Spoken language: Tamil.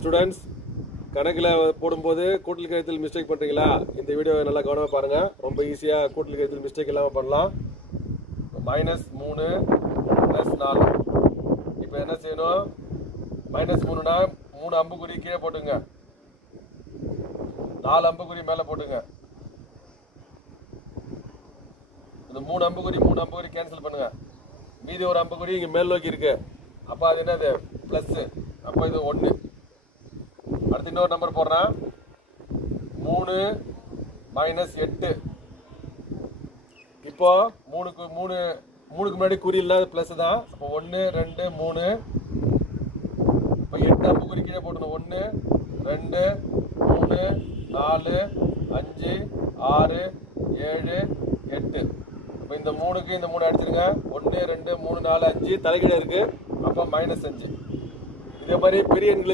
ஸ்டூடெண்ட்ஸ், கணக்கில் போடும்போது கூட்டல் கழித்தல் மிஸ்டேக் பண்ணுறீங்களா? இந்த வீடியோ நல்லா கவனமாக பாருங்கள். ரொம்ப ஈஸியாக கூட்டல் கழித்தல் மிஸ்டேக் இல்லாமல் பண்ணலாம். -3 + 4. இப்போ என்ன செய்யணும்? -3னா 3 அம்புக்குறி கீழே போட்டுங்க, 4 அம்புக்குறி மேலே போட்டுங்க. இந்த 3 அம்புக்குறி கேன்சல் பண்ணுங்க. மீதி ஒரு அம்புக்குறி இங்கே மேல் நோக்கி இருக்கு. அப்போ அது என்னது? ப்ளஸ். அப்போ இது 1. அடுத்து இன்னொரு நம்பர் போடுறேன். 3 - 8. இப்போ 3க்கு முன்னாடி குறி இல்லாத பிளஸ் தான். அப்போ 1 2 3. இப்போ 8 அம்புக்குறி கீழே போட்டணும். 1 2 3 4 5 6 7 8. இப்போ இந்த 3க்கு இந்த 3 அடிச்சிருங்க. 1 2 3 4 5 தலைகீழ இருக்கு. அப்போ -5. இதே மாதிரி பெரிய எண்களுக்கு